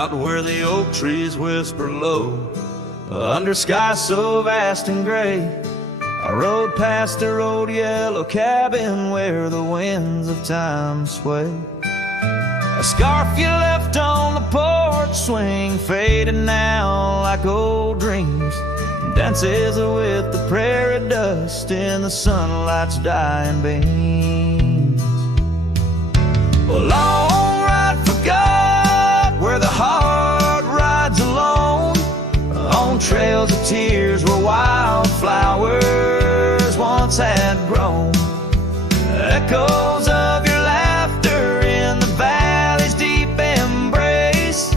out where the oak trees whisper low, under skies so vast and gray. I rode past the old yellow cabin where the winds of time sway. A scarf you left on the porch swing, faded now like old dreams, dances with the prairie dust in the sunlight's dying beams. A long ride forgot where the heart rides alone, on trails of tears where wildflowers once had grown. Echoes of your laughter in the valley's deep embrace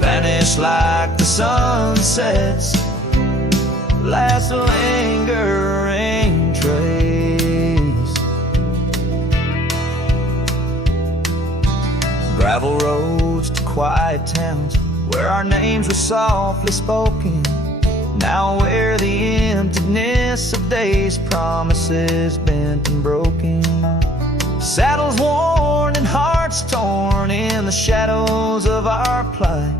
vanish like the sunset's last lingering trace. Gravel roads to quiet towns where our names were softly spoken, now where the emptiness of days' promises bent and broken. Saddles worn and hearts torn in the shadows of our plight.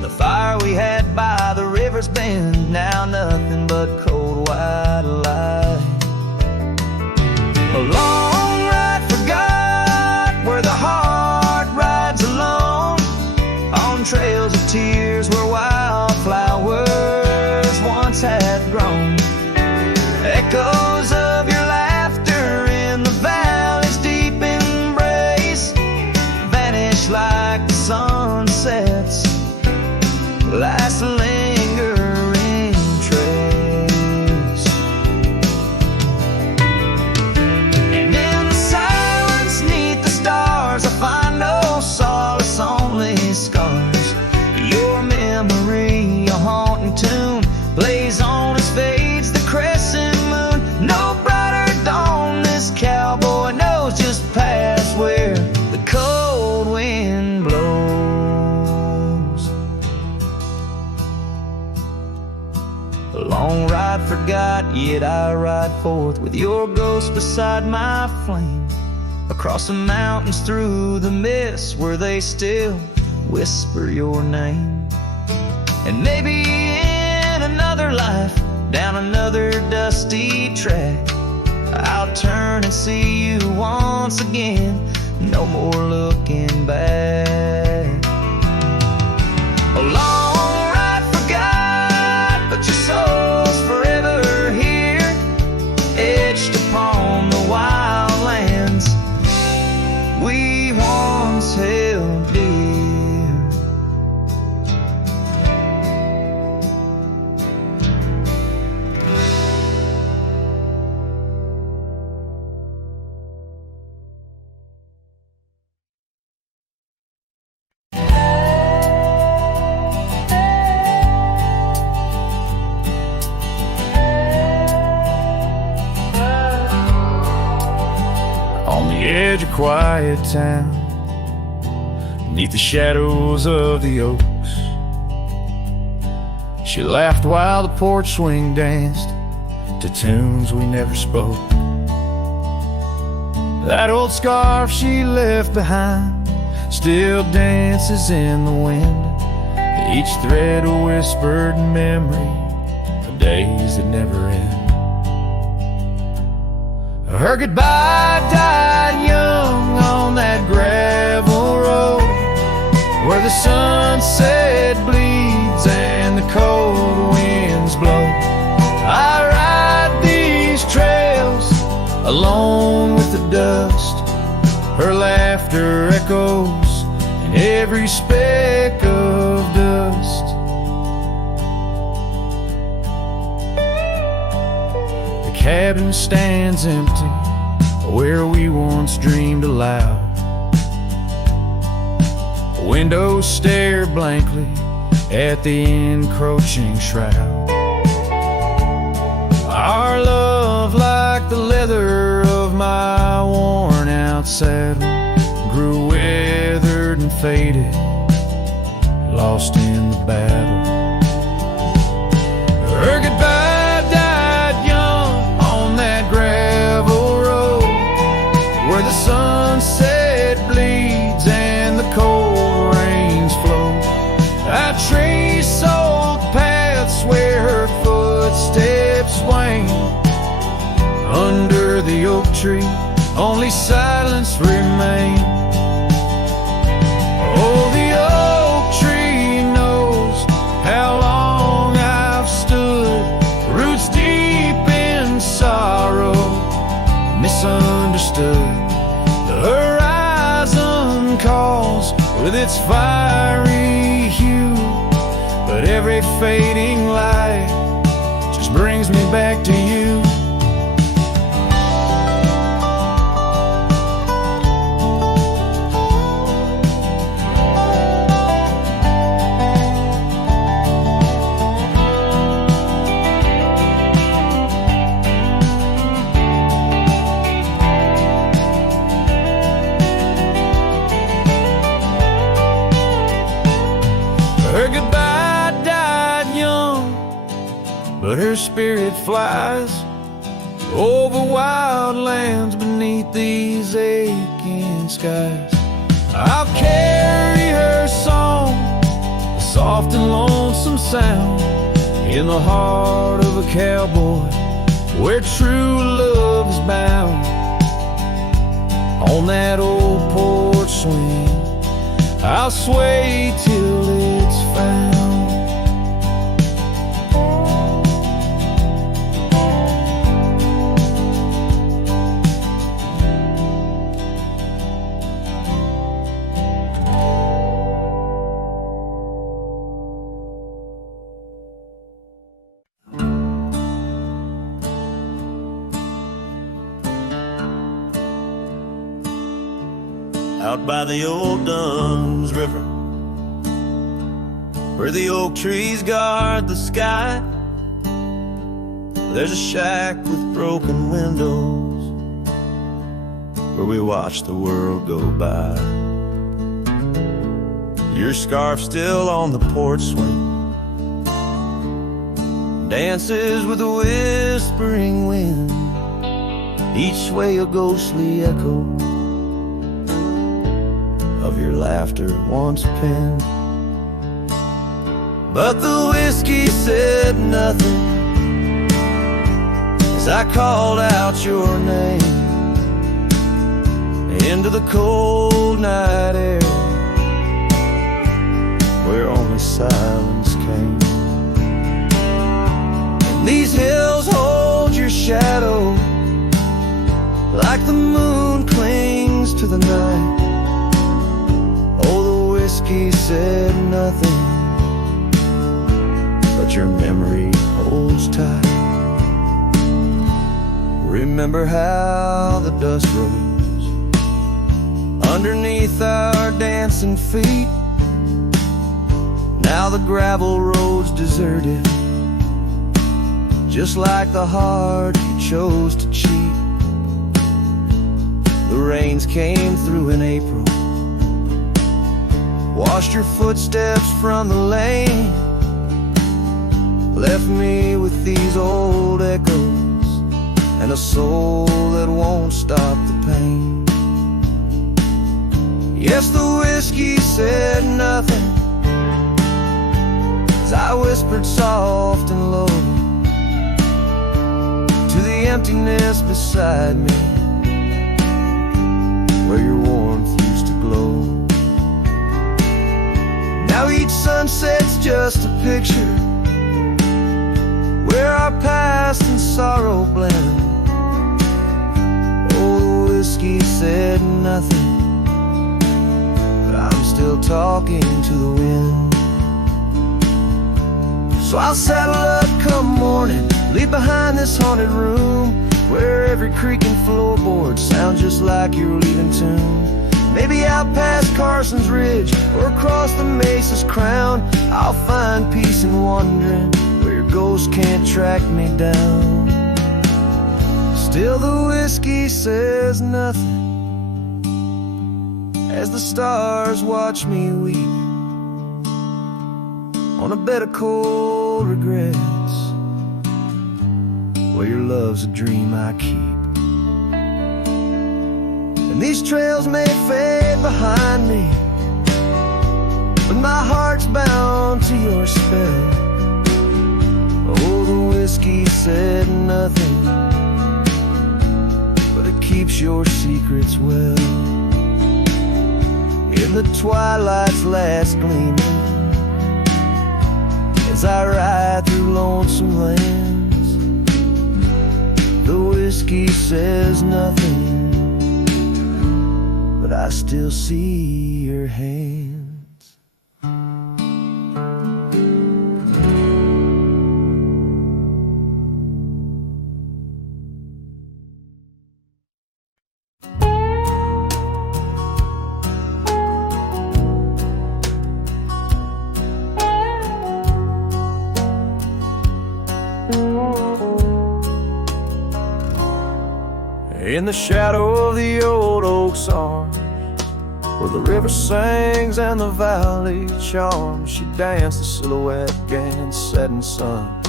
The fire we had by the river's bend, now nothing but cold white light. A long ride forgot where the heart rides alone, on trails of tears where wildflowers once had grown. Echoes of your laughter in the valley's deep embrace vanish like the sunset's last lingering trace. And in the silence neath the stars I find no solace, only scars. Your memory, a haunting tune, plays on as fades the crescent moon. No brighter dawn, this cowboy knows just past where the cold wind blows. A long ride forgot, yet I ride forth with your ghost beside my flame, across the mountains through the mist where they still whisper your name. And maybe in another life, down another dusty track, I'll turn and see you once again, no more looking back. A long ride forgot, but your soul's forever here, etched upon the wild lands we once held dear. Edge of quiet town, neath the shadows of the oaks, she laughed while the porch swing danced to tunes we never spoke. That old scarf she left behind still dances in the wind, each thread a whispered memory of days that never end. Her goodbye died young on that gravel road, where the sunset bleeds and the cold winds blow. I ride these trails alone with the dust, her laughter echoes in every speck of dust. The cabin stands empty where we once dreamed aloud. Windows stare blankly at the encroaching shroud. Our love, like the leather of my worn out saddle, grew weathered and faded, lost in the battle. Her goodbye died young on that gravel road, where the sunset bleeds and the cold rains flow. tree, only silence remains. Oh, the oak tree knows how long I've stood, roots deep in sorrow, misunderstood. The horizon calls with its fiery hue, but every fading light just brings me back to you. Her goodbye died young, but her spirit flies over wild lands beneath these aching skies. I'll carry her song, a soft and lonesome sound, in the heart of a cowboy where true love is bound. On that old porch swing, I'll sway till it's found. Out by the old Dunn's River, where the oak trees guard the sky, there's a shack with broken windows where we watch the world go by. Your scarf still on the porch swing, dances with the whispering wind, each way a ghostly echo of your laughter once penned. But the whiskey said nothing as I called out your name into the cold night air where only silence came. And these hills hold your shadow like the moon clings to the night. Oh, the whiskey said nothing, but your memory holds tight. Remember how the dust rose underneath our dancing feet. Now the gravel road's deserted, just like the heart you chose to cheat. The rains came through in April, washed your footsteps from the lane, left me with these old echoes and a soul that won't stop the pain. Yes, the whiskey said nothing as I whispered soft and low to the emptiness beside me where your warmth used to glow. Now each sunset's just a picture where our past and sorrow blend. Oh, the whiskey said nothing, but I'm still talking to the wind. So I'll saddle up come morning, leave behind this haunted room where every creaking floorboard sounds just like you're leaving tune. Maybe out past Carson's Ridge or across the Mesa's crown, I'll find peace in wandering where your ghost can't track me down. Still the whiskey says nothing as the stars watch me weep on a bed of cold regrets where your love's a dream I keep. And these trails may fade behind me, but my heart's bound to your spell. Oh, the whiskey said nothing, but it keeps keeps your secrets well. In the twilight's last gleaming, as I ride through lonesome lands, the whiskey says nothing, but I still see your hands. In the shadow of the old oak's arms, where the river sings and the valley charms, she danced the silhouette against setting suns.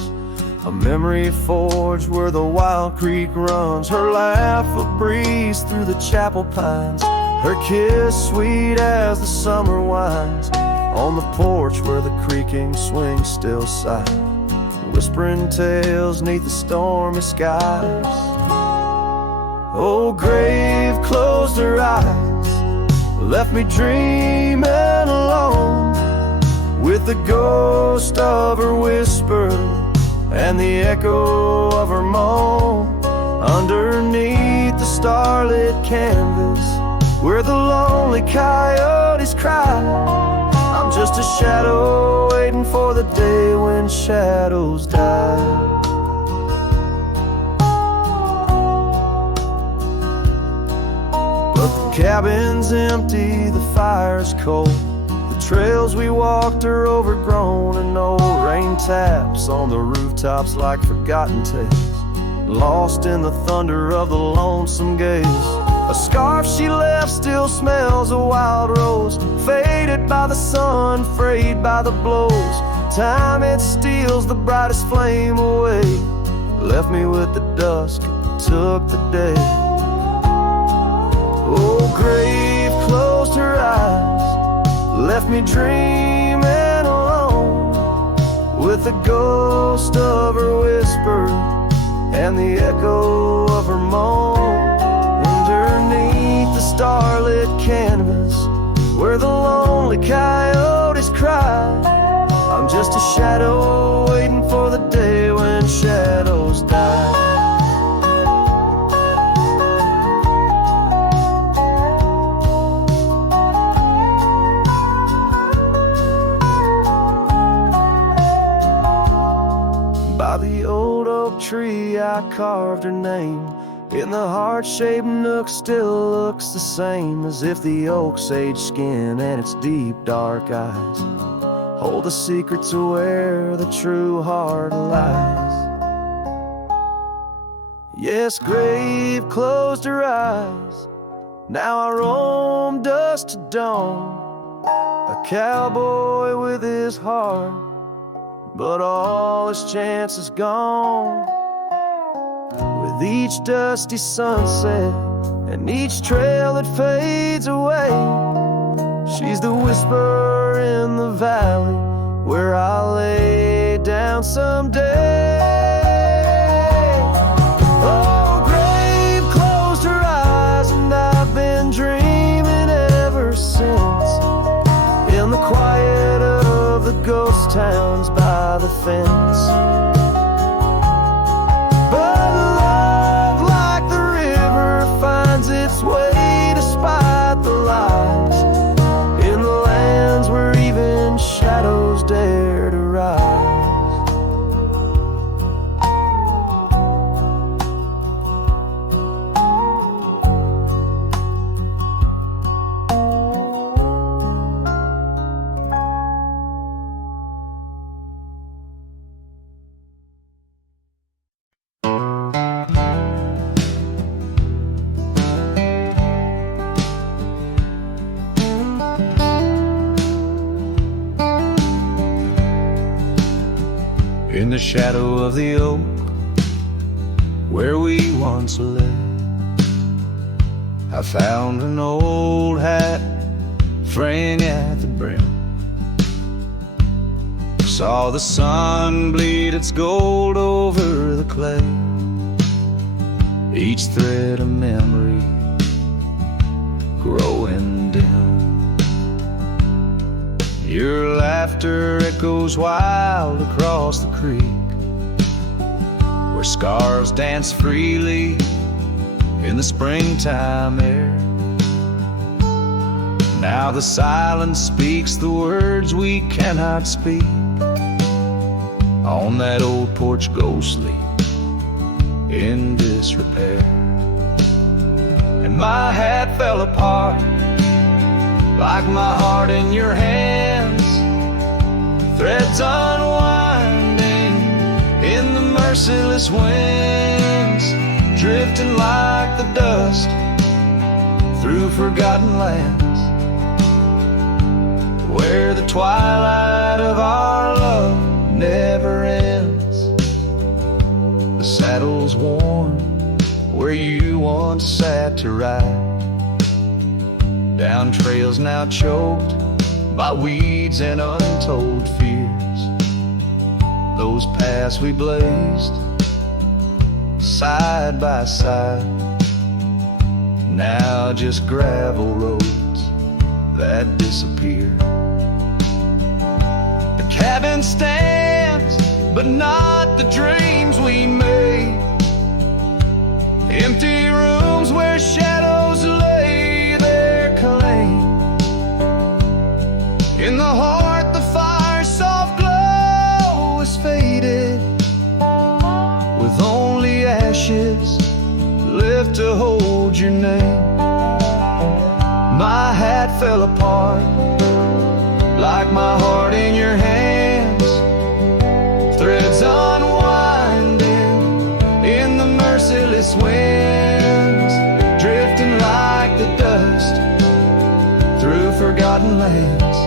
A memory forged where the wild creek runs, her laugh a breeze through the chapel pines, her kiss sweet as the summer winds, on the porch where the creaking swing still sighs, whispering tales neath the stormy skies. Oh, grave closed her eyes, left me dreaming alone, with the ghost of her whisper and the echo of her moan, underneath the starlit canvas where the lonely coyotes cry. I'm just a shadow waiting for the day when shadows die. Cabin's empty, the fire's cold, the trails we walked are overgrown, and old rain taps on the rooftops like forgotten tales, lost in the thunder of the lonesome gaze. A scarf she left still smells a wild rose, faded by the sun, frayed by the blows. Time it steals the brightest flame away, left me with the dusk, took the day. Oh, grave closed her eyes, left me dreaming alone, with the ghost of her whisper and the echo of her moan, underneath the starlit canvas where the lonely coyotes cry. I'm just a shadow waiting for the day when shadows die. Tree I carved her name in the heart-shaped nook, still looks the same, as if the oak's aged skin and its deep dark eyes hold the secret to where the true heart lies. Yes, grave closed her eyes, now I roam dusk to dawn, a cowboy with his heart, but all his chance is gone. With each dusty sunset and each trail that fades away, she's the whisper in the valley where I'll lay down someday. Oh, grave closed her eyes, and I've been dreaming ever since, in the quiet of the ghost towns by the fence. But love, like the river, finds its way despite the lies, in the lands where even shadows dare to rise. In the shadow of the oak, where we once lay, I found an old hat fraying at the brim. Saw the sun bleed its gold over the clay, each thread a memory laughter echoes wild across the creek, where scars dance freely in the springtime air. Now the silence speaks the words we cannot speak. On that old porch ghostly in disrepair, and my hat fell apart like my heart in your hands, threads unwinding in the merciless winds, drifting like the dust through forgotten lands, where the twilight of our love never ends. The saddle's worn where you once sat to ride, down trails now choked by weeds and untold fears. Those paths we blazed side by side, now just gravel roads that disappear. The cabin stands, but not the dreams we made. Empty rooms where shadows lay their claim. In the heart the fire's soft glow is faded, with only ashes left to hold your name. My hat fell apart like my heart in your hands, threads unwinding in the merciless winds, drifting like the dust through forgotten lands,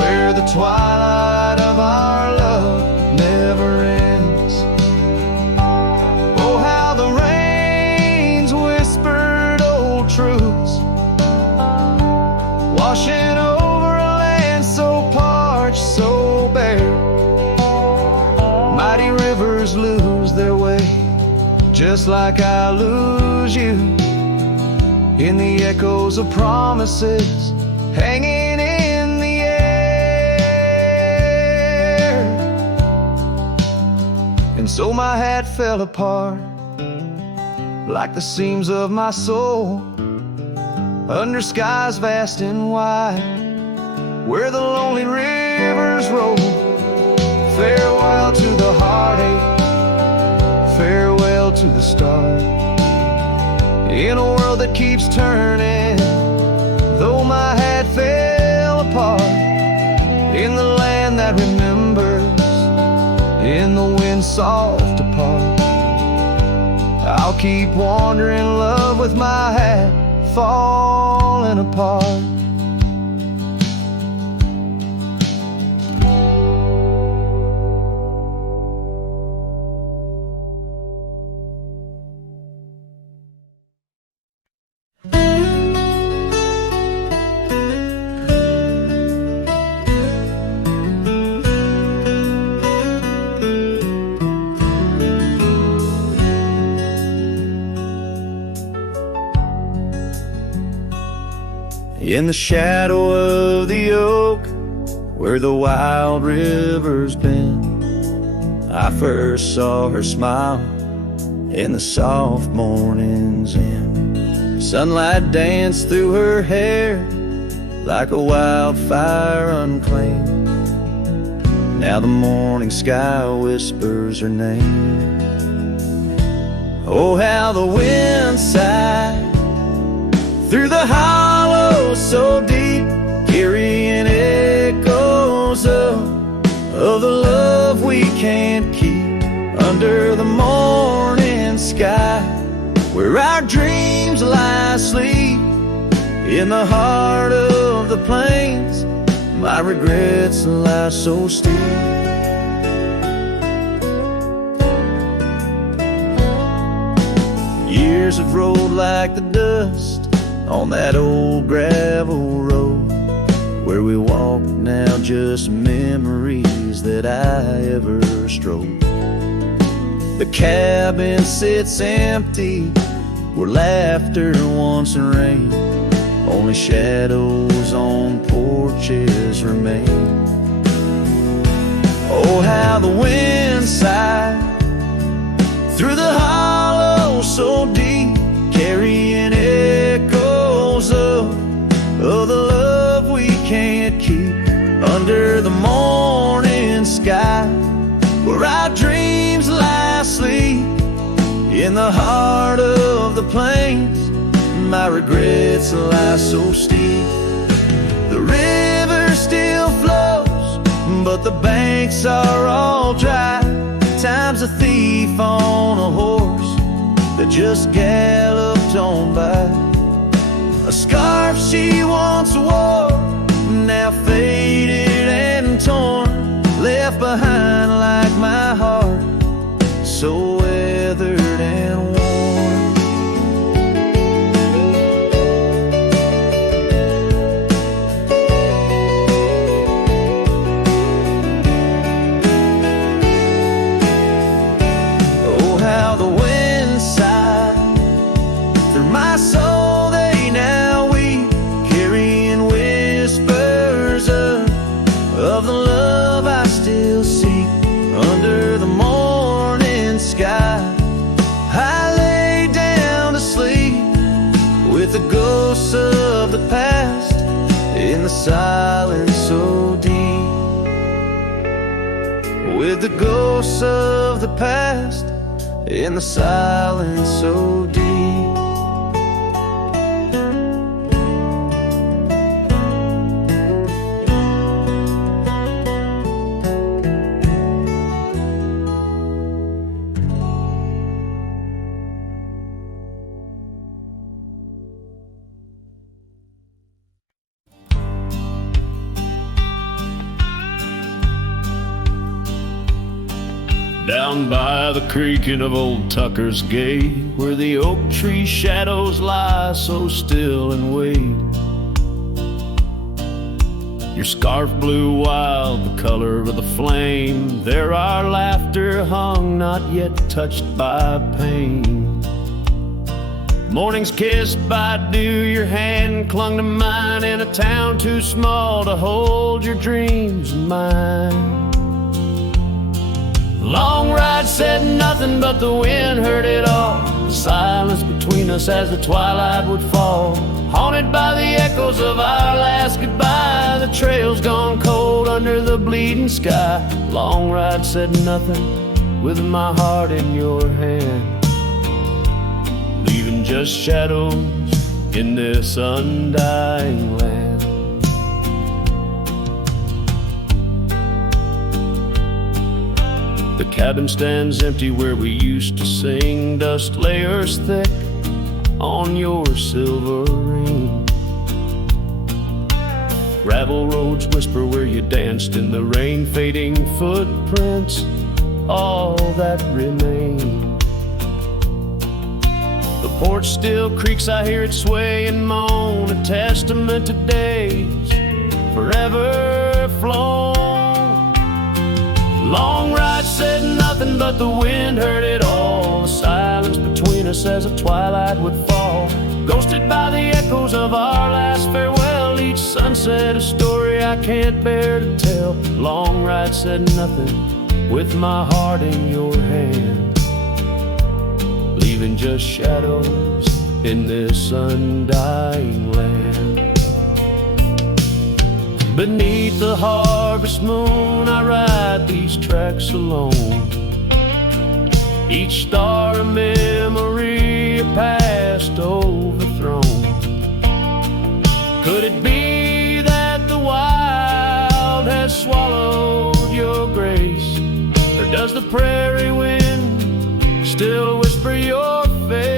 where the twilight of our love never ends. Oh, how the rains whispered old truths, washing over a land so parched, so bare. Mighty rivers lose their way, just like I lose you, in the echoes of promises hanging in the air. And so my hat fell apart like the seams of my soul, under skies vast and wide, where the lonely rivers roll. Farewell to the heartache, farewell to the start, in a world that keeps turning, though my hat fell apart. In the land that remembers, in the wind's soft apart, I'll keep wandering love with my hat falling apart. In the shadow of the oak, where the wild river's been, I first saw her smile in the soft morning's end. Sunlight danced through her hair like a wildfire unclaimed. Now the morning sky whispers her name. Oh, how the wind sighed through the hollow so deep, carrying echoes of the love we can't keep, under the morning sky, where our dreams lie asleep. In the heart of the plains, my regrets lie so steep. Years have rolled like the dust on that old gravel road, where we walk now just memories that I ever strode. The cabin sits empty where laughter once reigned, only shadows on porches remain. Oh, how the wind sighed through the hollow so deep, carrying echoes of the love we can't keep. Under the morning sky, where our dreams lie asleep, in the heart of the plains, my regrets lie so steep. The river still flows, but the banks are all dry. Time's a thief on a horse that just galloped on by. A scarf she once wore, now faded and torn, left behind like my heart, so weathered and worn. Oh, how the wind sighed through my soul, they now weep, carrying whispers of the love I still seek. Under the morning sky, I lay down to sleep with the ghosts of the past in the silence so deep. With the ghosts of the past in the silence so deep. Down by the creaking of old Tucker's Gate, where the oak tree shadows lie so still and wait, your scarf blew wild, the color of the flame. There our laughter hung, not yet touched by pain. Mornings kissed by dew, your hand clung to mine, in a town too small to hold your dreams in mine. Long ride said nothing, but the wind heard it all. The silence between us as the twilight would fall, haunted by the echoes of our last goodbye. The trail's gone cold under the bleeding sky. Long ride said nothing, with my heart in your hand, leaving just shadows in this undying land. The cabin stands empty where we used to sing, dust layers thick on your silver ring. Gravel roads whisper where you danced in the rain, fading footprints, all that remain. The porch still creaks, I hear it sway and moan, a testament to days forever flown. Long ride said nothing, but the wind heard it all. The silence between us as the twilight would fall, ghosted by the echoes of our last farewell. Each sunset a story I can't bear to tell. Long ride said nothing, with my heart in your hand, leaving just shadows in this undying land. Beneath the harvest moon, I ride these tracks alone, each star a memory, a past overthrown. Could it be that the wild has swallowed your grace, or does the prairie wind still whisper your face?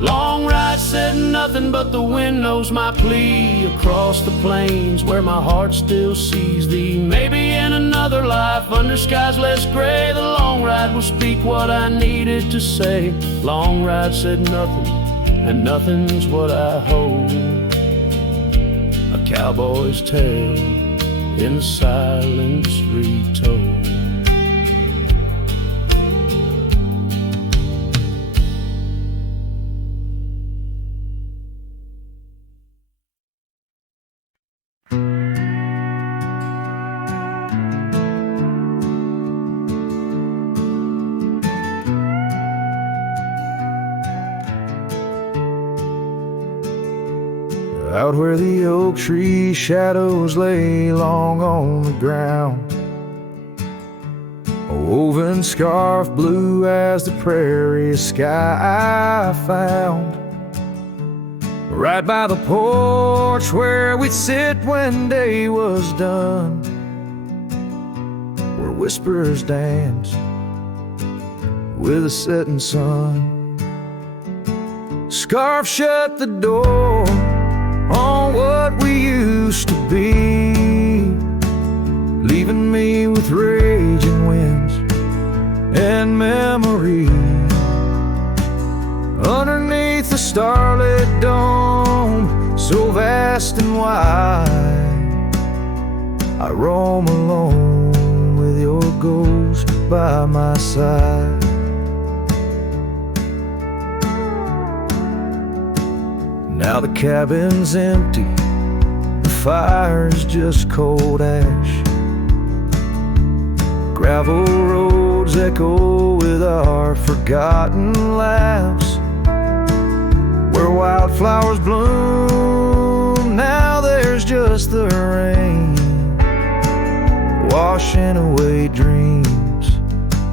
Long ride said nothing, but the wind knows my plea. Across the plains where my heart still sees thee, maybe in another life under skies less gray, the long ride will speak what I needed to say. Long ride said nothing, and nothing's what I hold, a cowboy's tale in silence retold. out where the oak tree shadows lay long on the ground. A woven scarf blue as the prairie sky I found. Right by the porch where we'd sit when day was done, where whispers danced with the setting sun. Scarf shut the door on what we used to be, leaving me with raging winds and memory. Underneath the starlit dome, so vast and wide, I roam alone with your ghost by my side. Now the cabin's empty, the fire's just cold ash. Gravel roads echo with our forgotten laughs. Where wildflowers bloom, now there's just the rain, washing away dreams,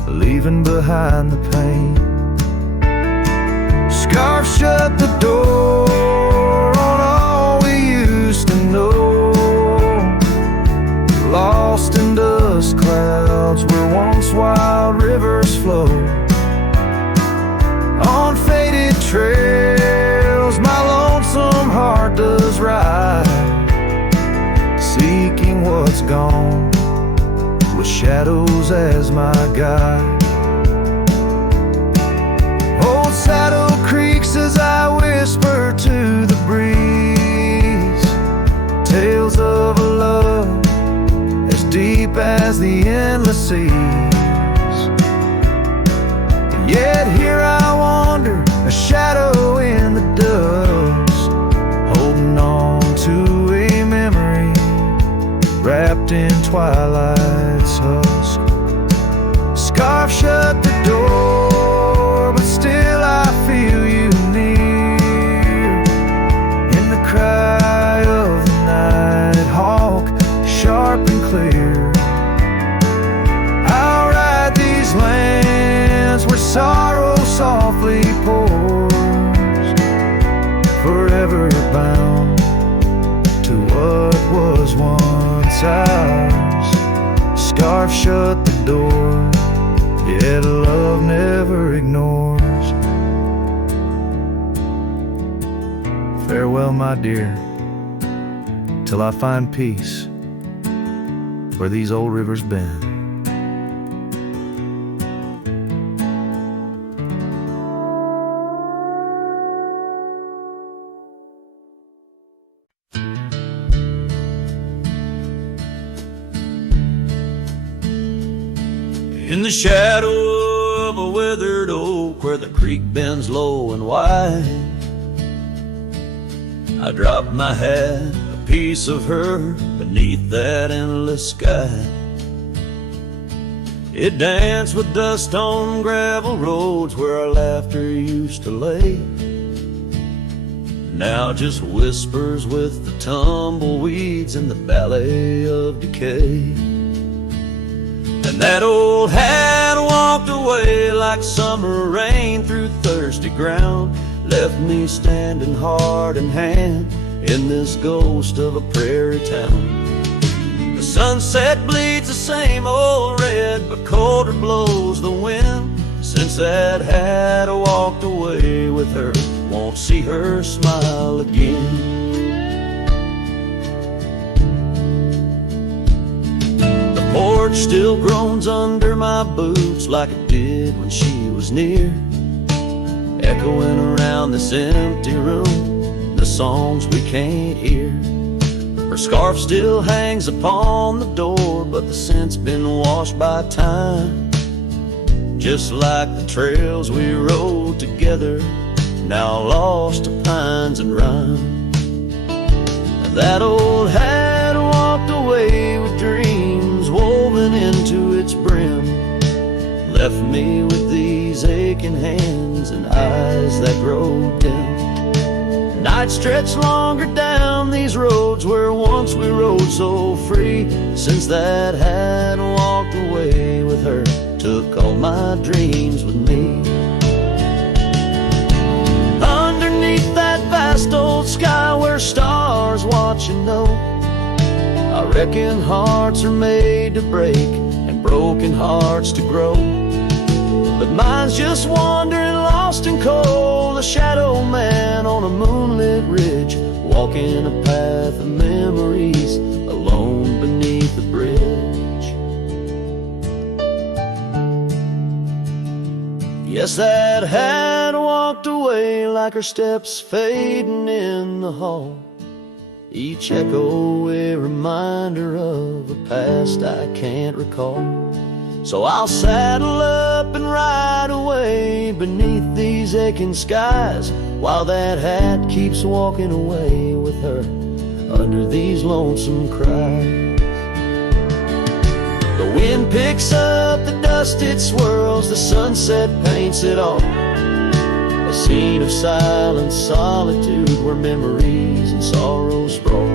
leaving behind the pain. Scarf shut the door on all we used to know, lost in dust clouds where once wild rivers flow. On faded trails my lonesome heart does ride, seeking what's gone with shadows as my guide. Old saddle creaks as I whisper to the breeze, tales of a love as deep as the endless seas. And yet here I wander, a shadow in the dust, holding on to a memory wrapped in twilight's husk. Scarf shut the door, but still I feel you near, in the cry of the night hawk, sharp and clear. I'll ride these lands where sorrow softly pours, forever bound to what was once ours. Scarf shut the door, yet love never ignores. Farewell, my dear, till I find peace where these old rivers bend. In the shadow of a withered oak where the creek bends low and wide, I drop my hat, a piece of her beneath that endless sky. It danced with dust on gravel roads where our laughter used to lay, now just whispers with the tumbleweeds in the ballet of decay. And that old hat walked away like summer rain through thirsty ground, left me standing heart in hand in this ghost of a prairie town. The sunset bleeds the same old red, but colder blows the wind. Since that hat walked away with her, won't see her smile again. Porch still groans under my boots like it did when she was near, echoing around this empty room, the songs we can't hear. Her scarf still hangs upon the door, but the scent's been washed by time, just like the trails we rode together, now lost to pines and rime. And that old hat walked away with dreams woven into its brim, left me with these aching hands and eyes that grow dim. Nights stretch longer down these roads where once we rode so free. Since that hat walked away with her, took all my dreams with me. Underneath that vast old sky where stars watch and know, I reckon hearts are made to break and broken hearts to grow. But mine's just wandering lost and cold, a shadow man on a moonlit ridge, walking a path of memories alone beneath the bridge. Yes, that hat walked away like her steps fading in the hall, each echo a reminder of a past I can't recall. So I'll saddle up and ride away beneath these aching skies, while that hat keeps walking away with her under these lonesome cries. The wind picks up the dust it swirls, the sunset paints it all, a scene of silent solitude where memories and sorrows sprawl.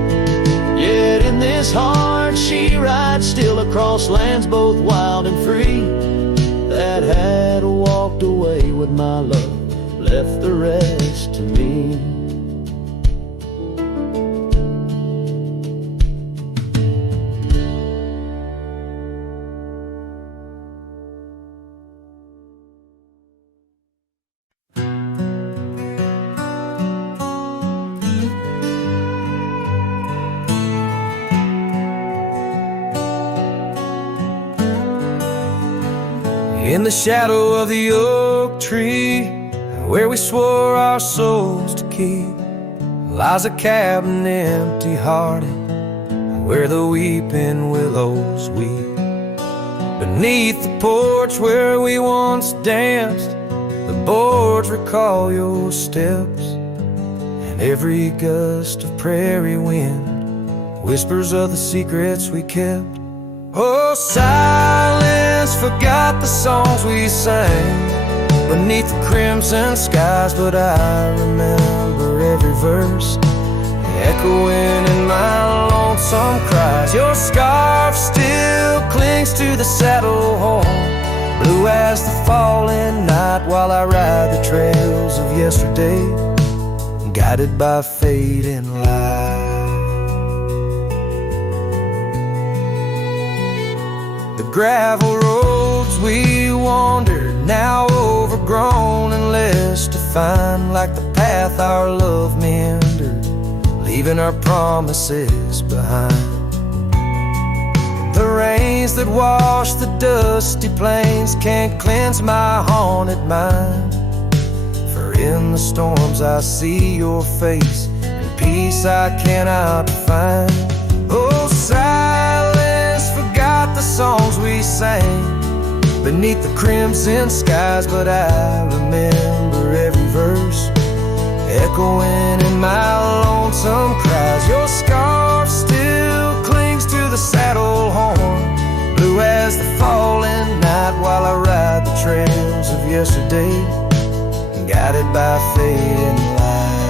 Yet in this heart she rides still across lands both wild and free. That had walked away with my love, left the rest to me. In the shadow of the oak tree, where we swore our souls to keep, lies a cabin empty-hearted, where the weeping willows weep. Beneath the porch where we once danced, the boards recall your steps, and every gust of prairie wind whispers of the secrets we kept. Oh, silence forgot the songs we sang beneath the crimson skies, but I remember every verse echoing in my lonesome cries. Your scarf still clings to the saddle horn, blue as the falling night, while I ride the trails of yesterday, guided by fading light. The gravel roads we wandered, now overgrown and less defined, like the path our love meandered, leaving our promises behind. The rains that wash the dusty plains can't cleanse my haunted mind, for in the storms I see your face, and peace I cannot find. Oh, silence forgot the songs we sang beneath the crimson skies, but I remember every verse echoing in my lonesome cries. Your scarf still clings to the saddle horn, blue as the falling night, while I ride the trails of yesterday, guided by fading light.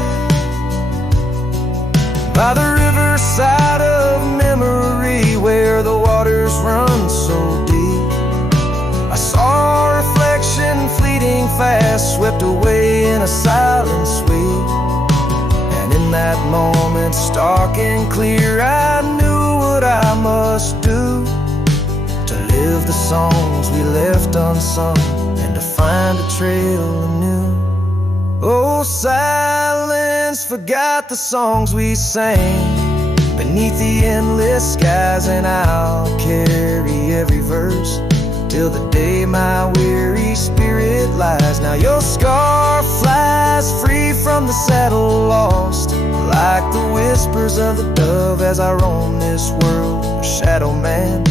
By the riverside of memory, where the waters run so deep, I saw a reflection fleeting fast, swept away in a silent sweep. And in that moment, stark and clear, I knew what I must do to live the songs we left unsung, and to find a trail anew. Oh, silence forgot the songs we sang beneath the endless skies, and I'll carry every verse till the day my weary spirit lies. Now your scarf flies free from the saddle, lost like the whispers of the dove, as I roam this world, a shadow man,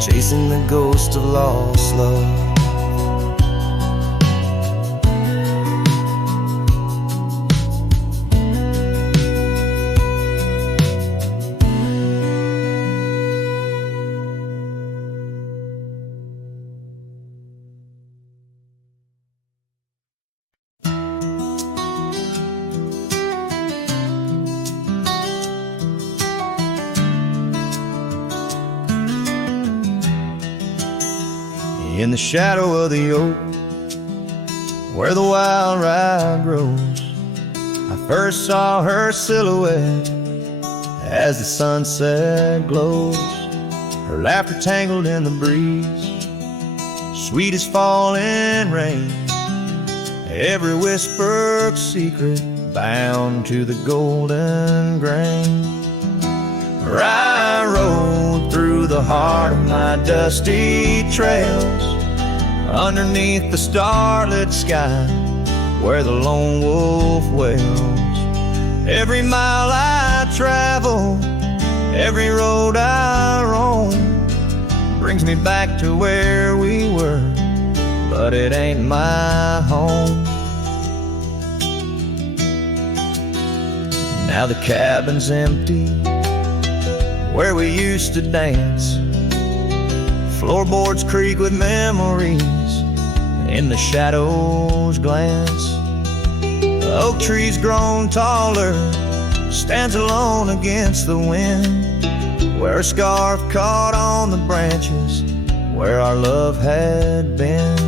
chasing the ghost of lost love. In the shadow of the oak, where the wild rye grows, I first saw her silhouette as the sunset glows. Her laughter tangled in the breeze, sweet as falling rain, every whispered secret bound to the golden grain. I rode through the heart of my dusty trails, underneath the starlit sky where the lone wolf wails. Every mile I travel, every road I roam, brings me back to where we were, but it ain't my home. Now the cabin's empty where we used to dance, floorboards creak with memories, in the shadows glance. The oak tree's grown taller, stands alone against the wind, where a scarf caught on the branches where our love had been.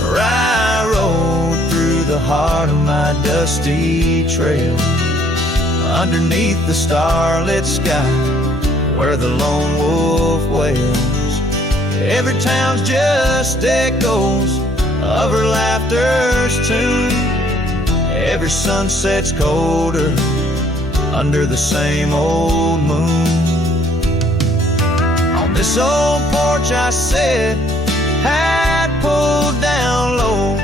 I rode through the heart of my dusty trail, underneath the starlit sky where the lone wolf wails. Every town's just echoes of her laughter's tune, every sunset's colder under the same old moon. On this old porch I sat, hat pulled down low.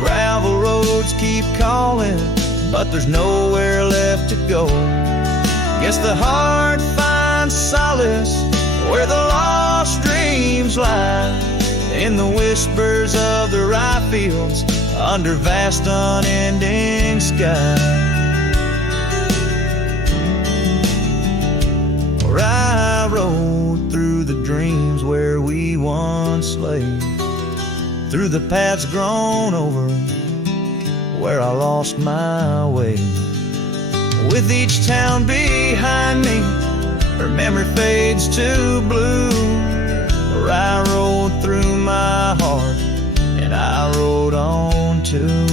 Gravel roads keep calling, but there's nowhere left to go. Guess the heart finds solace where the lost dreams lie, in the whispers of the rye fields under vast unending sky. Where I rode through the dreams where we once lay, through the paths grown over where I lost my way. With each town behind me, her memory fades to blue. Where I rode through my heart, and I rode on too.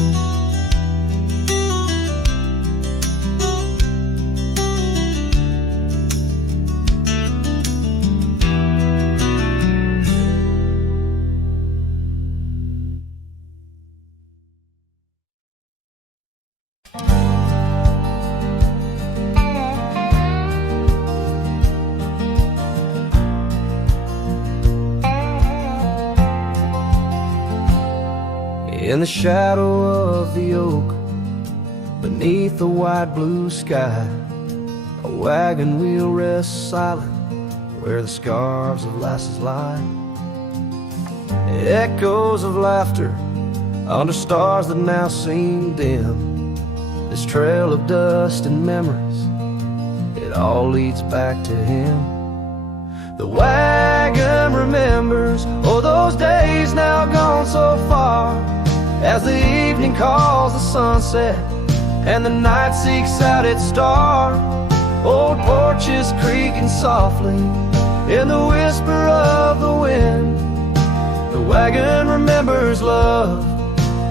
In the shadow of the oak, beneath the wide blue sky, a wagon wheel rests silent where the scarves of lasses lie. Echoes of laughter under stars that now seem dim, this trail of dust and memories, it all leads back to him. The wagon remembers, oh, those days now gone so far, as the evening calls the sunset and the night seeks out its star. Old porches creaking softly in the whisper of the wind. The wagon remembers love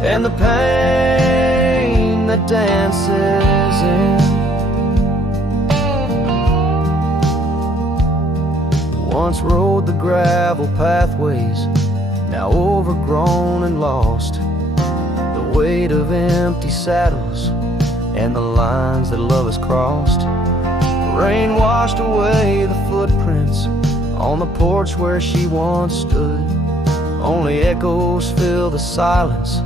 and the pain that dances in. Once rode the gravel pathways, now overgrown and lost, the weight of empty saddles and the lines that love has crossed. The rain washed away the footprints on the porch where she once stood. Only echoes fill the silence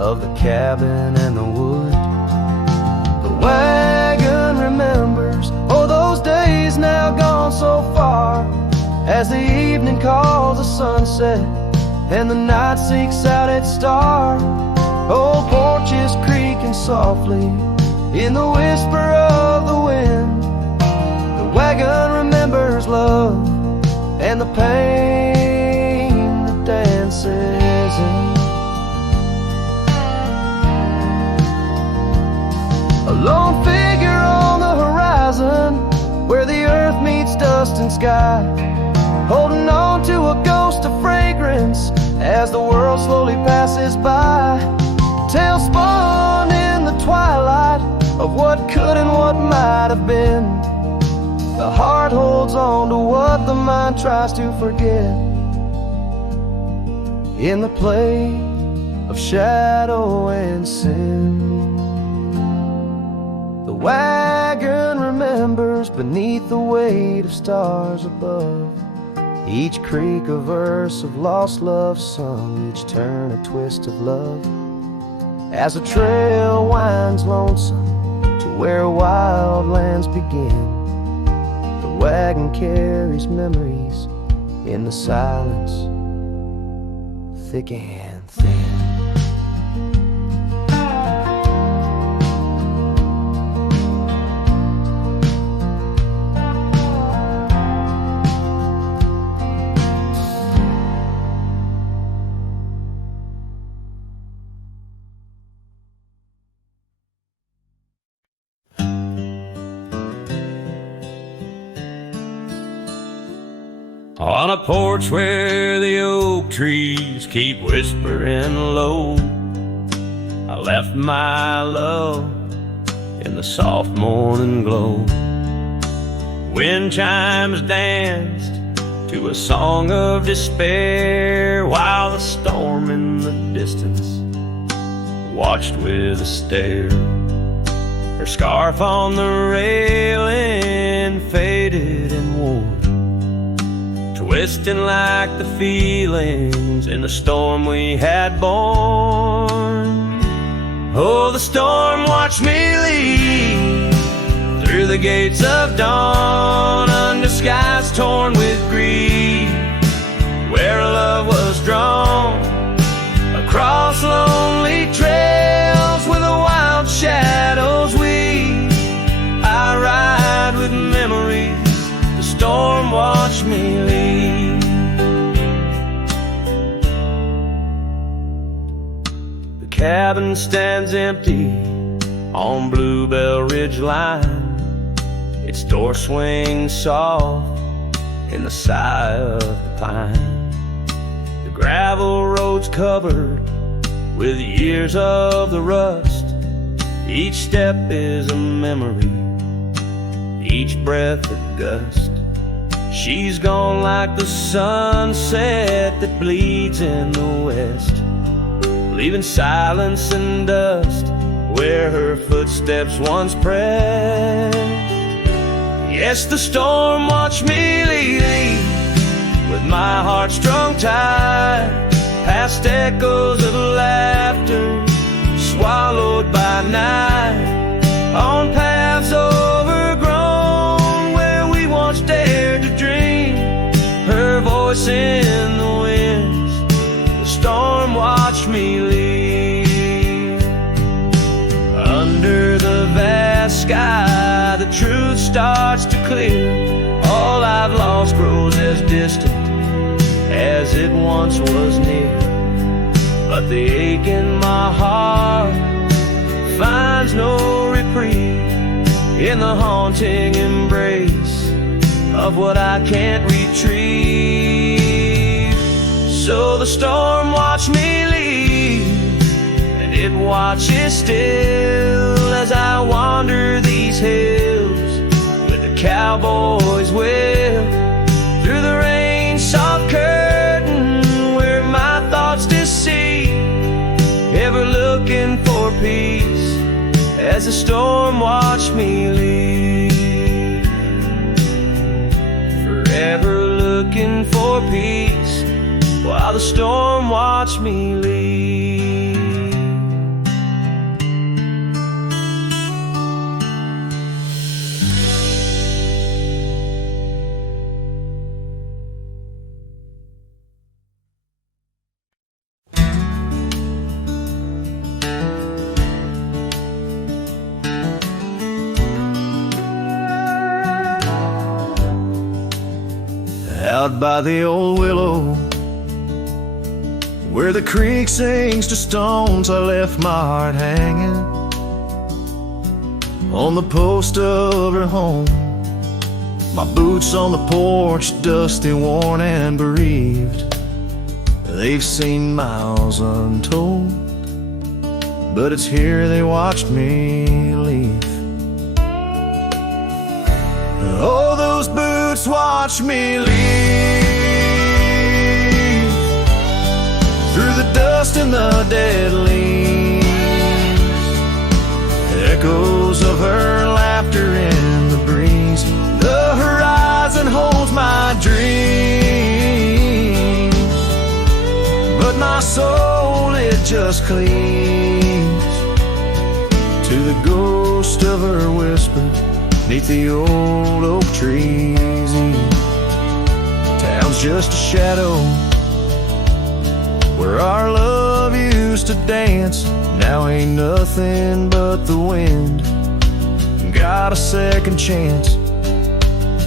of the cabin and the wood. The wagon remembers, oh, those days now gone so far, as the evening calls the sunset and the night seeks out its star. Old porches creaking softly in the whisper of the wind. The wagon remembers love and the pain that dances in. A lone figure on the horizon where the earth meets dust and sky, holding on to a ghost of frame innocence as the world slowly passes by. Tales spun in the twilight of what could and what might have been. The heart holds on to what the mind tries to forget. In the play of shadow and sin, the wagon remembers beneath the weight of stars above. Each creak a verse of lost love sung, each turn a twist of love. As the trail winds lonesome to where wild lands begin, the wagon carries memories in the silence, thick and thin. On a porch where the oak trees keep whispering low, I left my love in the soft morning glow. Wind chimes danced to a song of despair, while the storm in the distance watched with a stare. Her scarf on the railing faded and wore, twisting like the feelings in the storm we had born. Oh, the storm watched me leave through the gates of dawn, under skies torn with grief, where love was drawn, across lonely trails where the wild shadows weave. I ride with memories, the storm watched me leave. The cabin stands empty on Bluebell Ridge line, its door swings soft in the sigh of the pine. The gravel road's covered with years of the rust, each step is a memory, each breath a gust. She's gone like the sunset that bleeds in the west, leaving silence and dust where her footsteps once pressed. Yes, the storm watched me leave with my heart strung tight, past echoes of laughter swallowed by night, on paths overgrown where we once dared to dream. Her voice in the winds, the storm watched me leave. Under the vast sky, the truth starts to clear. All I've lost grows as distant as it once was near, but the ache in my heart finds no reprieve in the haunting embrace of what I can't retrieve. So the storm watched me leave, and it watches still as I wander these hills with the cowboy's will, through the rain soft curtain where my thoughts deceive, ever looking for peace as the storm watched me leave. Forever looking for peace while the storm watched me leave. Out by the old willow, where the creek sings to stones, I left my heart hanging on the post of her home. My boots on the porch, dusty, worn, and bereaved. They've seen miles untold, but it's here they watched me leave. Oh, those boots watched me leave, through the dust and the dead leaves. Echoes of her laughter in the breeze. The horizon holds my dreams, but my soul, it just clings to the ghost of her whisper 'neath the old oak trees. Town's just a shadow where our love used to dance. Now ain't nothing but the wind. Got a second chance.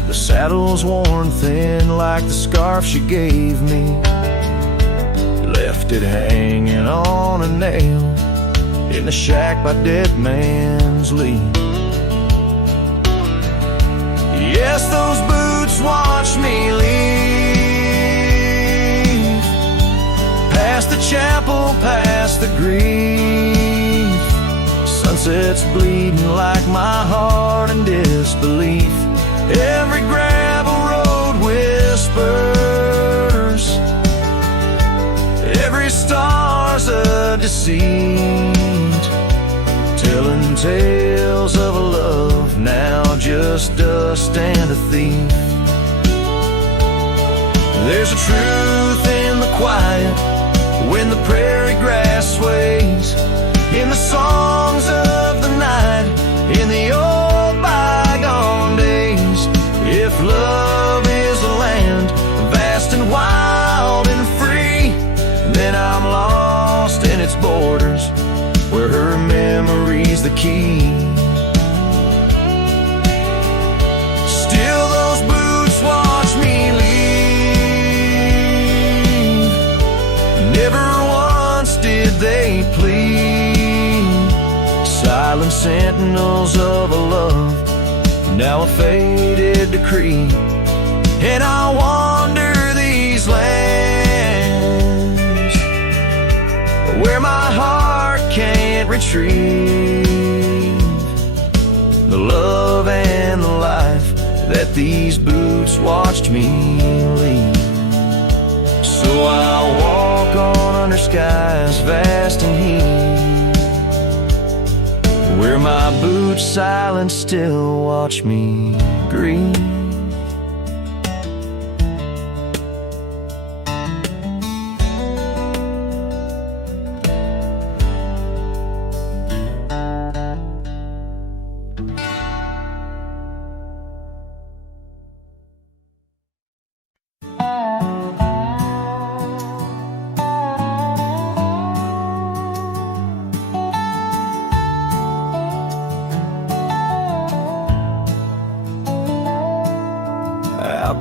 The saddle's worn thin like the scarf she gave me. Left it hanging on a nail in the shack by Dead Man's Leap. Yes, those boots watched me leave, past the chapel, past the grief. Sunset's bleeding like my heart in disbelief. Every gravel road whispers, every star's a deceit, telling tales of a love now just dust and a thief. There's a truth in the quiet when the prairie grass sways, in the songs of the night, in the old bygone days. If love is a land vast and wild and free, then I'm lost in its borders, where her memory's the key. Still those boots watch me leave, never once did they plead. Silent sentinels of a love, now a faded decree. And I wander these lands where my heart can't retrieve the love and the life that these boots watched me leave. So I'll walk on under skies vast and heat, where my boots silent still watch me grieve.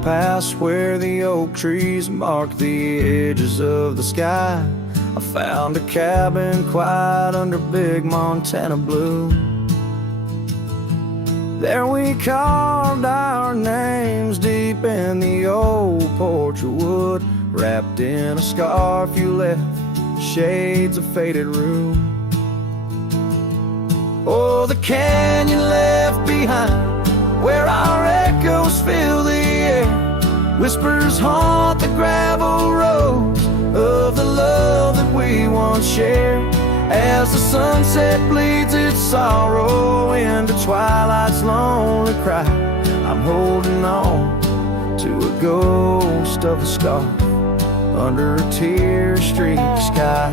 Past where the oak trees mark the edges of the sky, I found a cabin quiet under big Montana blue. There we carved our names deep in the old porch of wood, wrapped in a scarf you left, shades of faded rue. Oh, the canyon left behind, where our echoes fill the air, whispers haunt the gravel roads of the love that we once shared. As the sunset bleeds its sorrow into twilight's lonely cry, I'm holding on to a ghost of a scarf under a tear-streaked sky.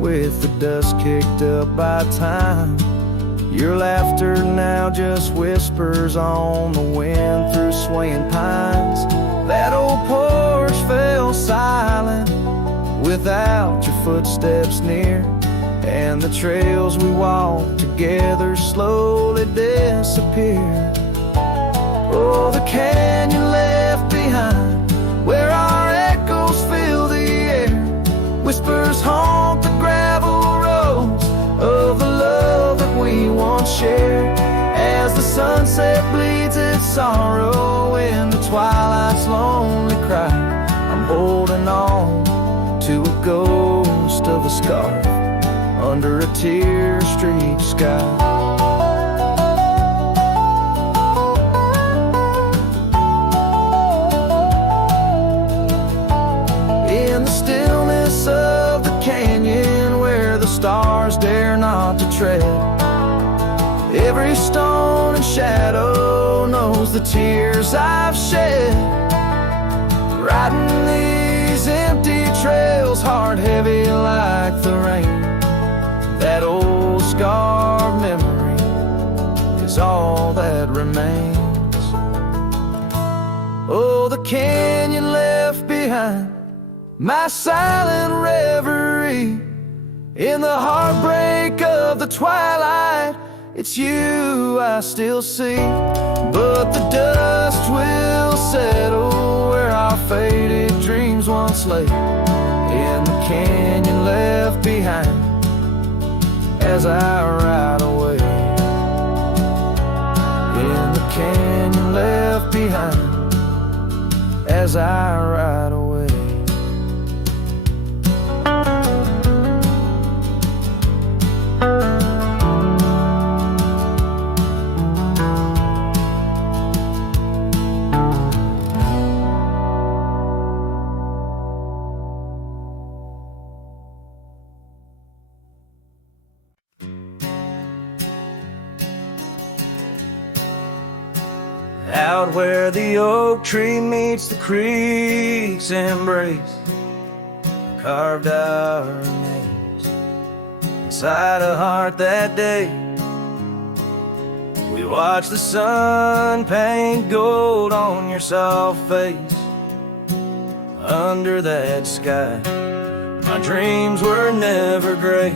With the dust kicked up by time, your laughter now just whispers on the wind through swaying pines. That old porch fell silent without your footsteps near, and the trails we walked together slowly disappeared. Oh, the canyon left behind, where our echoes fill the air, whispers haunt the gravel roads of the love that we once shared. As the sunset bleeds its sorrow in the twilight's lonely cry, I'm holding on to a ghost of a scarf under a tear-streaked sky. Of the canyon where the stars dare not to tread, every stone and shadow knows the tears I've shed. Riding these empty trails, heart heavy like the rain, that old scarred memory is all that remains. Oh, the canyon left behind, my silent reverie in the heartbreak of the twilight. It's you I still see, but the dust will settle where our faded dreams once lay, in the canyon left behind as I ride away. In the canyon left behind as I ride away. Out where the oak tree meets the creek's embrace, carved our names inside a heart that day. We watched the sun paint gold on your soft face. Under that sky, my dreams were never gray.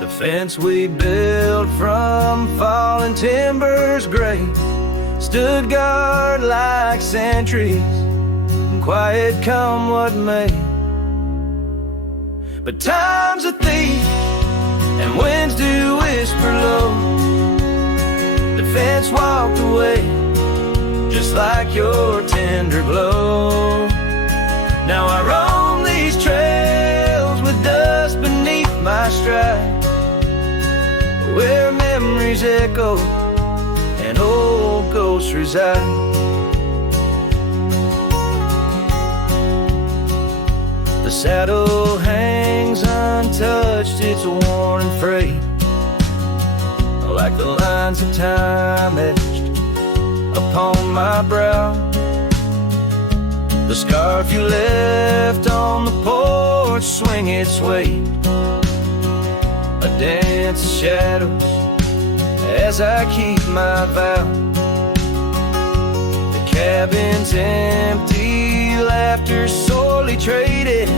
The fence we built from fallen timbers gray stood guard like sentries, quiet come what may. But time's a thief and winds do whisper low. The fence walked away just like your tender glow. Now I roam these trails with dust beneath my stride, where memories echo and old ghosts reside. The saddle hangs untouched, it's worn and frayed, like the lines of time etched upon my brow. The scarf you left on the porch swing its weight, a dance of shadows as I keep my vow. The cabin's empty, laughter sorely traded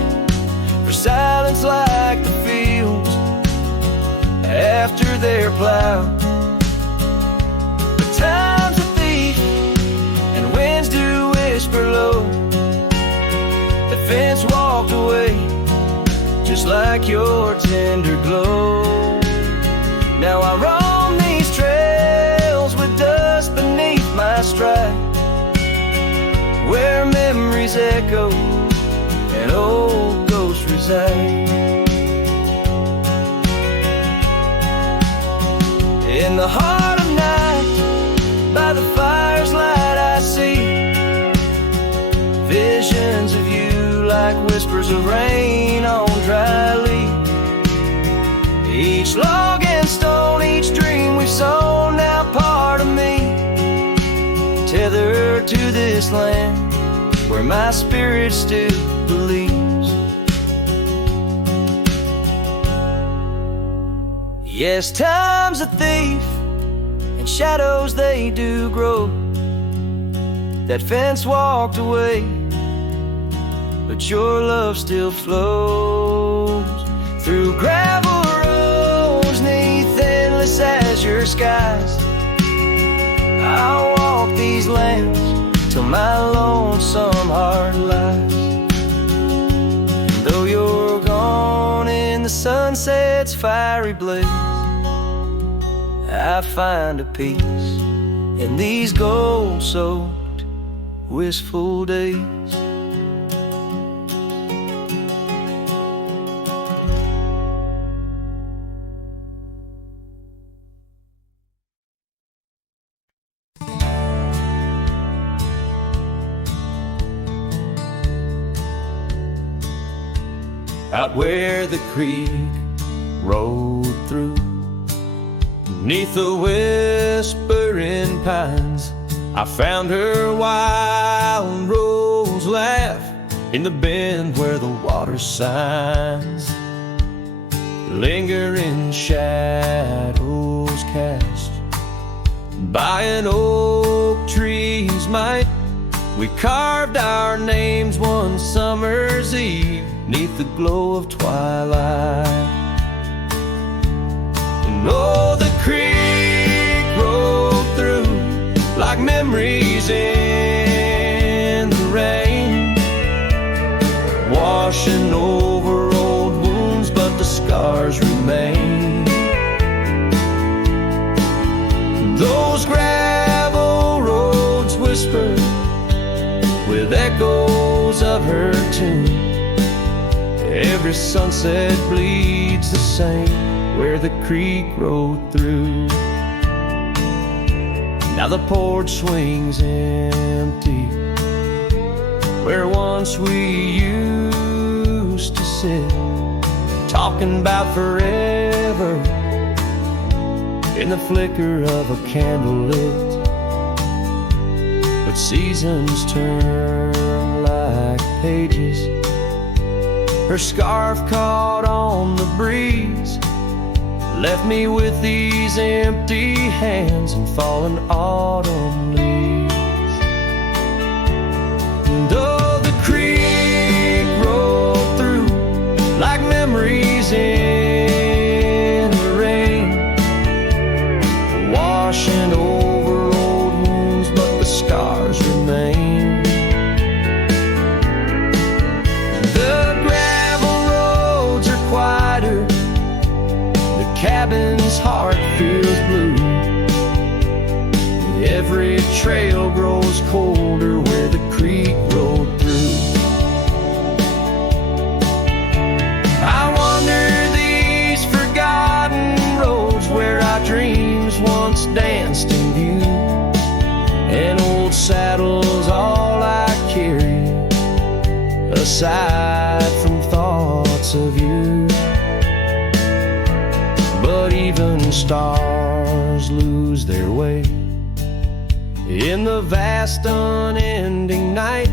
for silence like the fields after their plow. But time's a thief and winds do whisper low. The fence walked away just like your tender glow. Now I roam these trails with dust beneath my stride, where memories echo and old ghosts reside. In the heart of night, by the fire's light I see visions of you like whispers of rain on dry leaves. Each log and stone, each dream we've sown, now part of me, tethered to this land where my spirit still believes. Yes, time's a thief and shadows they do grow. That fence walked away, but your love still flows through gravel roads neath endless azure skies. I'll walk these lands till my lonesome heart lies. you're gone in the sunset's fiery blaze, I find a peace in these gold-soaked, wistful days. Out where the creek rolled through, beneath the whispering pines, I found her wild rose laugh in the bend where the water signs linger in shadows cast by an oak tree's might. We carved our names one summer's eve 'neath the glow of twilight. And oh, the creek rolled through like memories in the rain, washing over old wounds, but the scars remain. Those gravel roads whisper with echoes of her tune. Every sunset bleeds the same where the creek rolled through. Now the porch swings empty where once we used to sit, talking about forever in the flicker of a candle lit. But seasons turn like pages, her scarf caught on the breeze, left me with these empty hands and fallen autumn leaves. And oh, the creek rolled through like memories in the rain, washing over old wounds, but the scars remain. Cabin's heart feels blue. Every trail grows colder where the creek rolled through. I wander these forgotten roads where our dreams once danced in view. An old saddle's all I carry, aside from thoughts of you. But even stars lose their way in the vast unending night,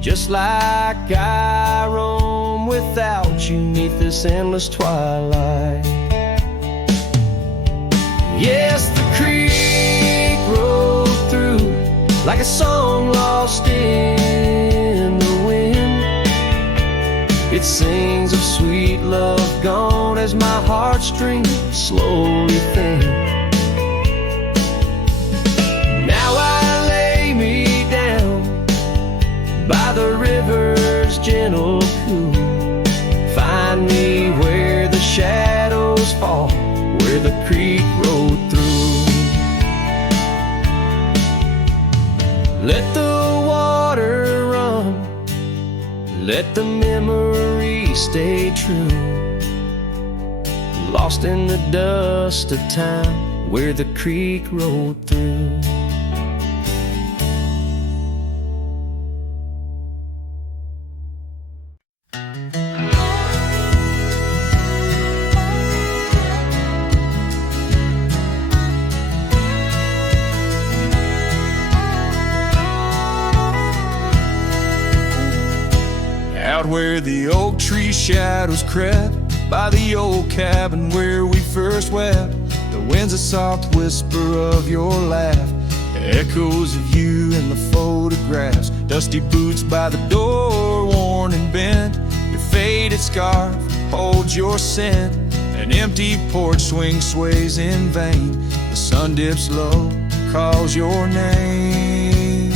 just like I roam without you 'neath this endless twilight. Yes, the creek rolled through like a song lost in the wind. It sings of sweet love gone as my heartstrings slowly thin. Now I lay me down by the river's gentle cool. Find me where the shadows fall, where the creek rolled through. Let the water run, let the memory stay true, lost in the dust of time where the creek rolled through. Out where the oak tree shadows crept by the old cabin where we first wept, the wind's a soft whisper of your laugh, echoes of you in the photographs, dusty boots by the door worn and bent, your faded scarf holds your scent, an empty porch swing sways in vain, the sun dips low, calls your name.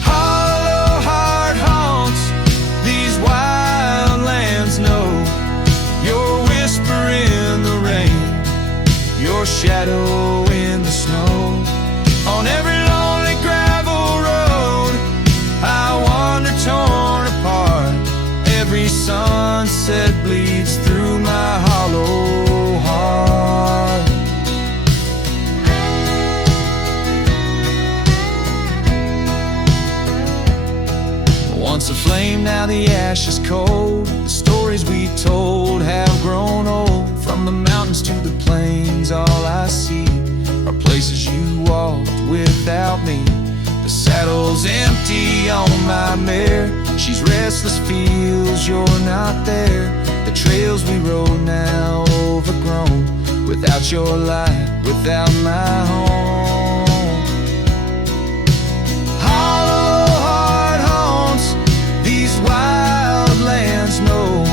Hollow heart haunts these wild shadow in the snow. On every lonely gravel road I wander torn apart. Every sunset bleeds through my hollow heart. Once a flame, now the ash is cold. The stories we told have grown old. From the mountains to the plains, all I see are places you walked without me. The saddle's empty on my mare. She's restless, feels you're not there. The trails we rode now overgrown. Without your light, without my home. Hollow heart haunts these wild lands know.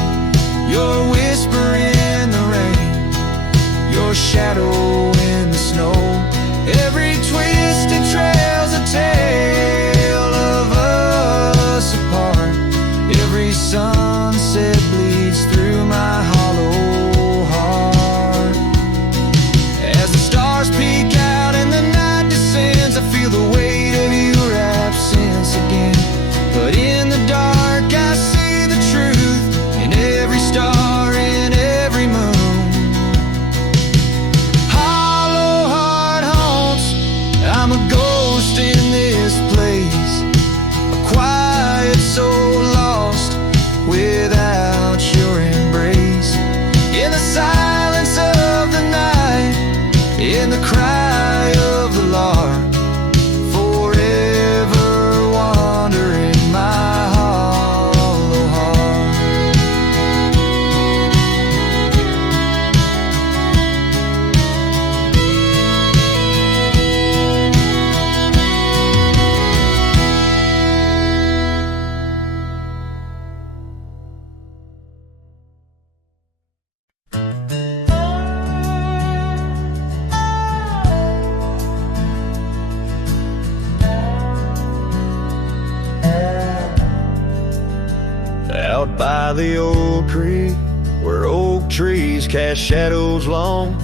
Your whisper in the rain, your shadow in the snow. Every twisted trail's a tale of us apart. Every sunset bleeds through my hollow heart. As the stars peek out and the night descends, I feel the weight of your absence again. But in the dark I see the truth in every star, in every moon. Hollow heart haunts, I'm a ghost in this place. A quiet soul lost without your embrace. In the silence of the night, in the cry of the lark, forever wandering my hollow heart. Out by the old creek, where oak trees cast shadows long,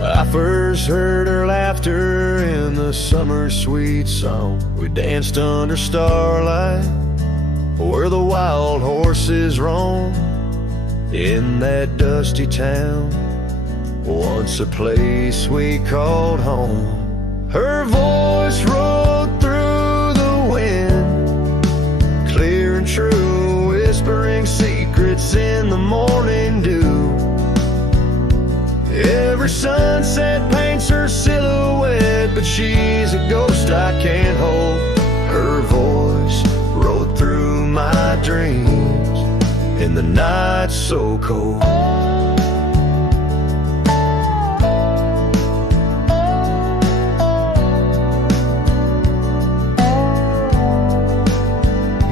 I first heard her laughter in the summer's sweet song. We danced under starlight, where the wild horses roam. In that dusty town, once a place we called home. Her voice rolled through the wind, clear and true, whispering secrets in the morning dew. Every sunset paints her silhouette, but she's a ghost I can't hold. Her voice rode through my dreams in the night so cold.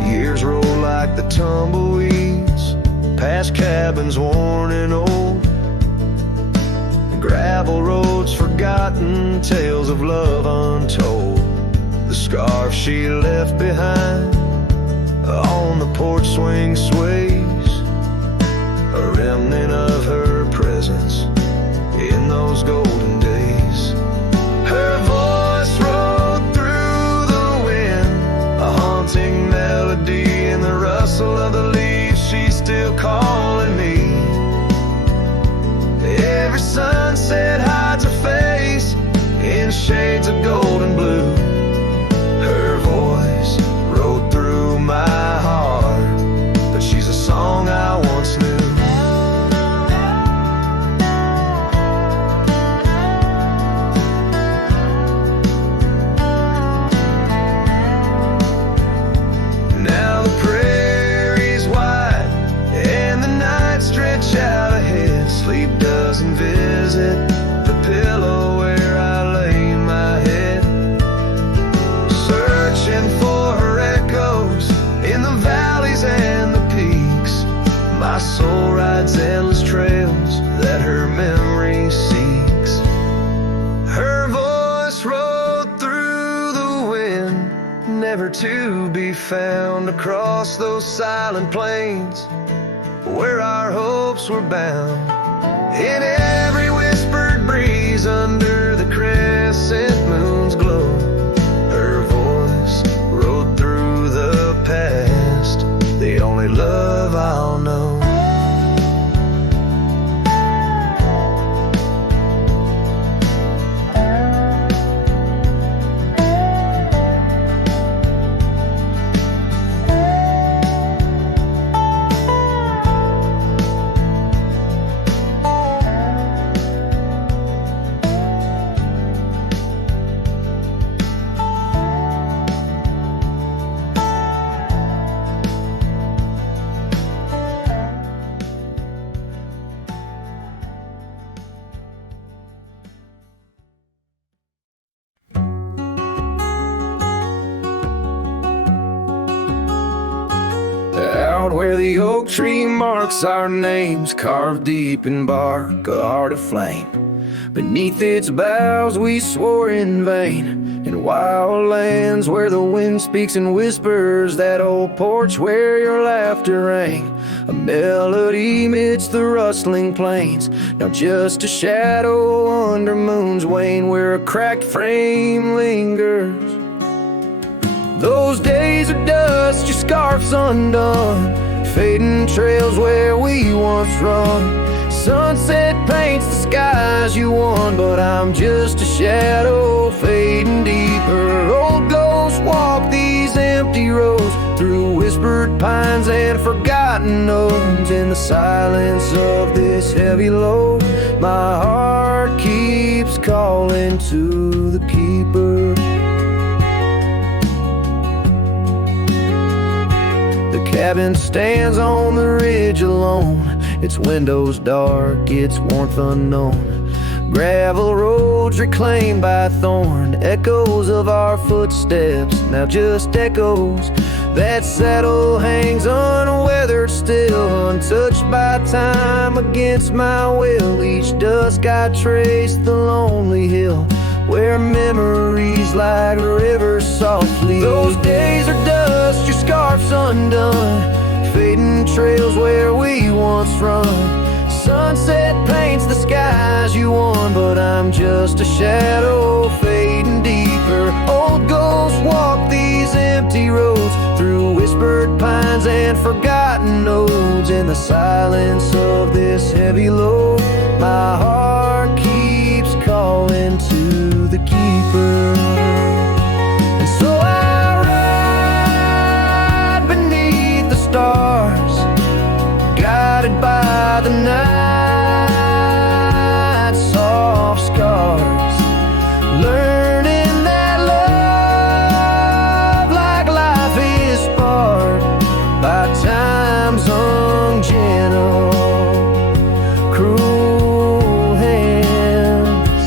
Years roll like the tumbleweeds, past cabins worn and old, gravel roads forgotten, tales of love untold. The scarf she left behind on the porch swing sways, a remnant of her presence in those golden days. Her voice rode through the wind, a haunting melody in the rustle of the leaves. She's still calling me. Every sunset hides a face in shades of gold and blue. Her voice rode through my heart, but she's a song I once knew. Now the prairie's wide and the night stretch out ahead. Sleep doesn't visit the pillow where I lay my head, searching for her echoes in the valleys and the peaks. My soul rides endless trails that her memory seeks. Her voice rode through the wind, never to be found, across those silent plains where our hopes were bound. In every whispered ground where the oak tree marks our names, carved deep in bark, a heart aflame. Beneath its boughs we swore in vain, in wild lands where the wind speaks and whispers, that old porch where your laughter rang, a melody midst the rustling plains. Now just a shadow under moon's wane, where a cracked frame lingers. Those days of dust, your scarf's undone, fading trails where we once run. Sunset paints the skies you won, but I'm just a shadow fading deeper. Old ghosts walk these empty roads, through whispered pines and forgotten notes. In the silence of this heavy load, my heart keeps calling to the keeper. The cabin stands on the ridge alone, its windows dark, its warmth unknown. Gravel roads reclaimed by thorn, echoes of our footsteps, now just echoes. That saddle hangs unweathered still, untouched by time against my will. Each dusk I trace the lonely hill, where memories like rivers softly. Those days are dust, your scarf's undone, fading trails where we once run. Sunset paints the skies you won, but I'm just a shadow fading deeper. Old ghosts walk these empty roads, through whispered pines and forgotten notes. In the silence of this heavy load, my heart keeps calling to the keeper. And so I ride beneath the stars, guided by the night's soft scars, learning that love, like life, is sparred by time's ungentle, cruel hands.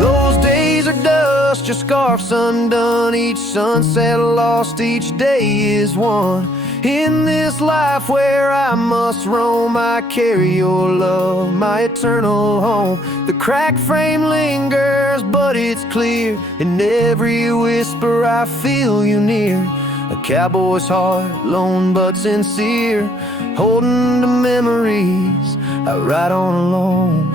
Those days are dust, your scarf's undone, each sunset lost, each day is won. In this life where I must roam, I carry your love, my eternal home. The cracked frame lingers, but it's clear, in every whisper I feel you near. A cowboy's heart, lone but sincere, holding to memories I ride on alone.